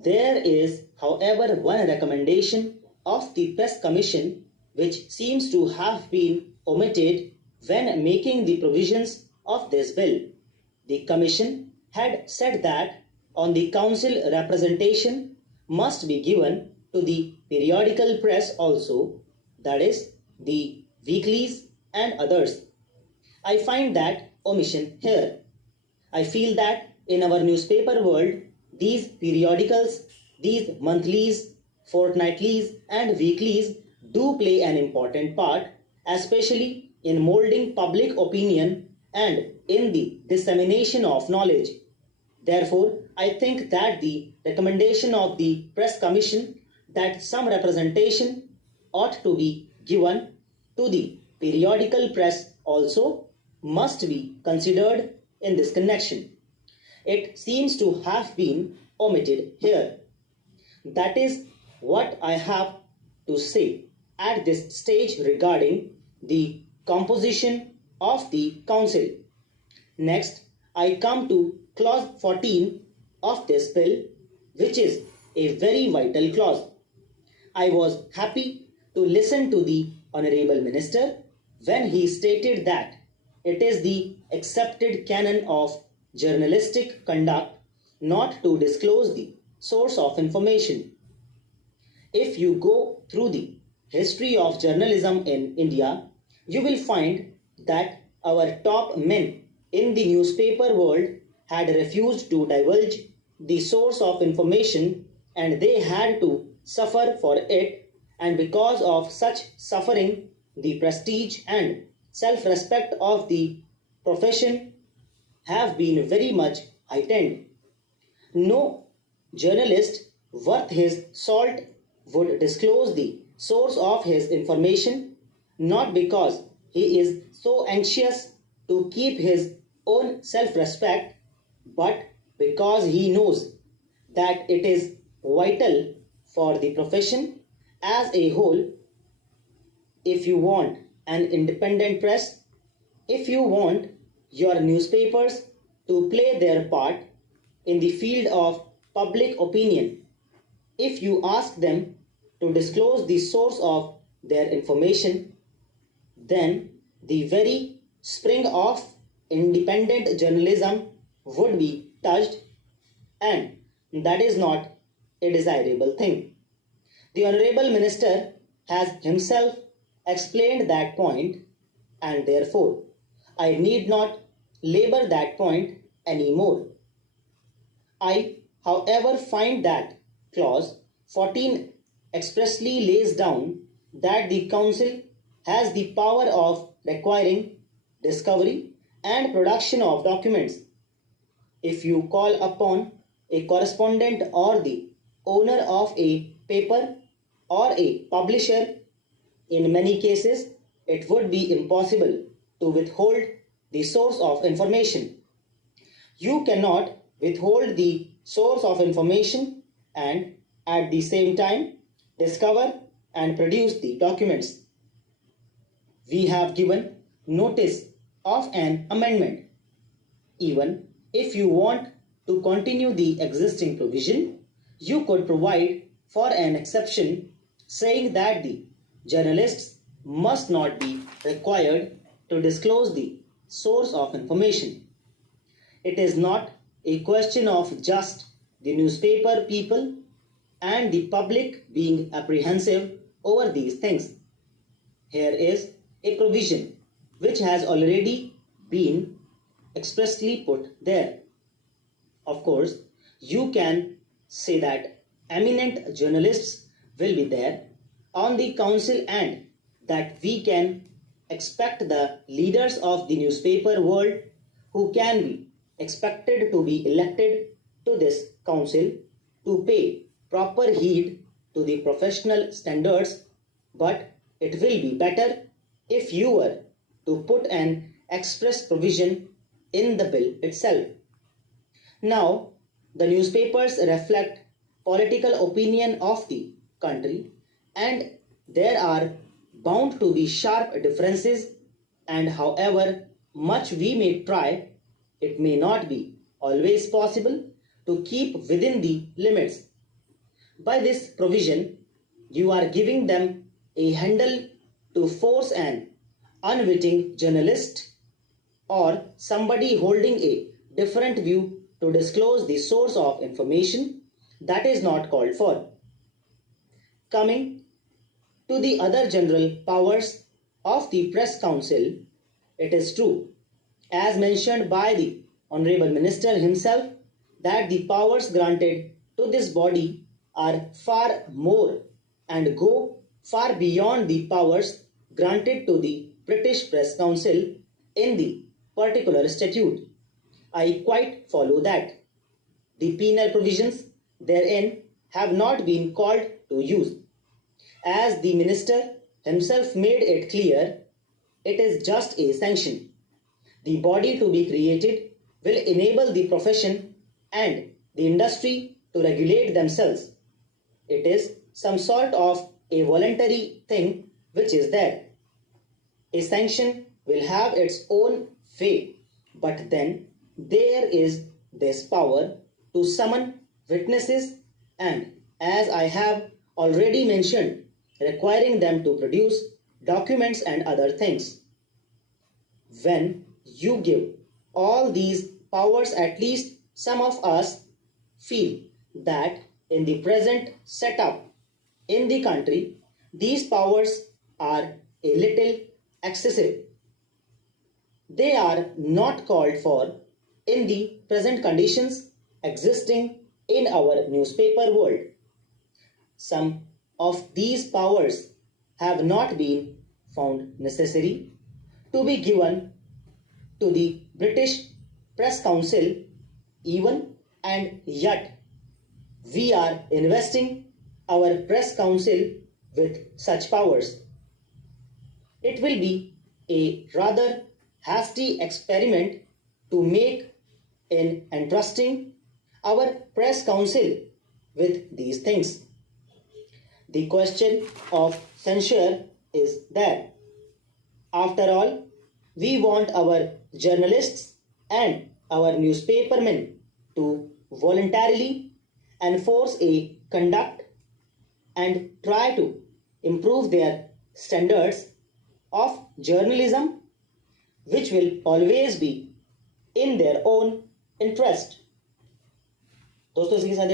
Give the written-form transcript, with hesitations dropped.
There is, however, one recommendation of the Press Commission which seems to have been omitted when making the provisions of this bill. The Commission had said that on the Council representation must be given to the periodical press also, that is, the weeklies and others. I find that omission here. I feel that in our newspaper world, these periodicals, these monthlies, fortnightlies, and weeklies do play an important part, especially in molding public opinion and in the dissemination of knowledge. Therefore, I think that the recommendation of the Press Commission that some representation ought to be given to the periodical press also must be considered in this connection. It seems to have been omitted here. That is what I have to say at this stage regarding the composition of the council. Next, I come to clause 14 of this bill, which is a very vital clause. I was happy to listen to the Honorable Minister when he stated that it is the accepted canon of journalistic conduct not to disclose the source of information. If you go through the history of journalism in India, you will find that our top men in the newspaper world had refused to divulge the source of information and they had to suffer for it, and because of such suffering, the prestige and self-respect of the profession have been very much heightened. No journalist worth his salt would disclose the source of his information, not because he is so anxious to keep his own self-respect, but because he knows that it is vital for the profession as a whole. If you want an independent press, if you want your newspapers to play their part in the field of public opinion, if you ask them to disclose the source of their information, then the very spring of independent journalism would be touched, and that is not a desirable thing. The Honorable Minister has himself explained that point, and therefore I need not labor that point anymore. I, however, find that clause 14 expressly lays down that the Council has the power of requiring discovery and production of documents. If you call upon a correspondent or the owner of a paper or a publisher, in many cases it would be impossible to withhold the source of information. You cannot withhold the source of information and at the same time discover and produce the documents. We have given notice of an amendment. Even if you want to continue the existing provision, you could provide for an exception saying that the journalists must not be required to disclose the source of information. It is not a question of just the newspaper people and the public being apprehensive over these things. Here is a provision which has already been expressly put there. Of course, you can say that eminent journalists will be there on the council and that we can expect the leaders of the newspaper world who can be expected to be elected to this council to pay proper heed to the professional standards, but it will be better if you were to put an express provision in the bill itself. Now, the newspapers reflect political opinion of the country, and there are bound to be sharp differences, and however much we may try, it may not be always possible to keep within the limits By this provision, you are giving them a handle to force an unwitting journalist or somebody holding a different view to disclose the source of information that is not called for. Coming to the other general powers of the Press Council, it is true, as mentioned by the Honorable Minister himself, that the powers granted to this body are far more and go far beyond the powers granted to the British Press Council in the particular statute. I quite follow that. The penal provisions therein have not been called to use. As the minister himself made it clear, it is just a sanction. The body to be created will enable the profession and the industry to regulate themselves. It is some sort of a voluntary thing which is there. A sanction will have its own fate, but then there is this power to summon witnesses and, as I have already mentioned, requiring them to produce documents and other things. When you give all these powers, at least some of us feel that in the present setup in the country, these powers are a little excessive. They are not called for in the present conditions existing in our newspaper world. Some of these powers have not been found necessary to be given to the British Press Council even, and yet we are investing our Press Council with such powers. It will be a rather hasty experiment to make in entrusting our Press Council with these things. The question of censure is there. After all, we want our journalists and our newspapermen to voluntarily enforce a conduct and try to improve their standards of journalism, which will always be in their own interest. दोस्तों इसी के साथ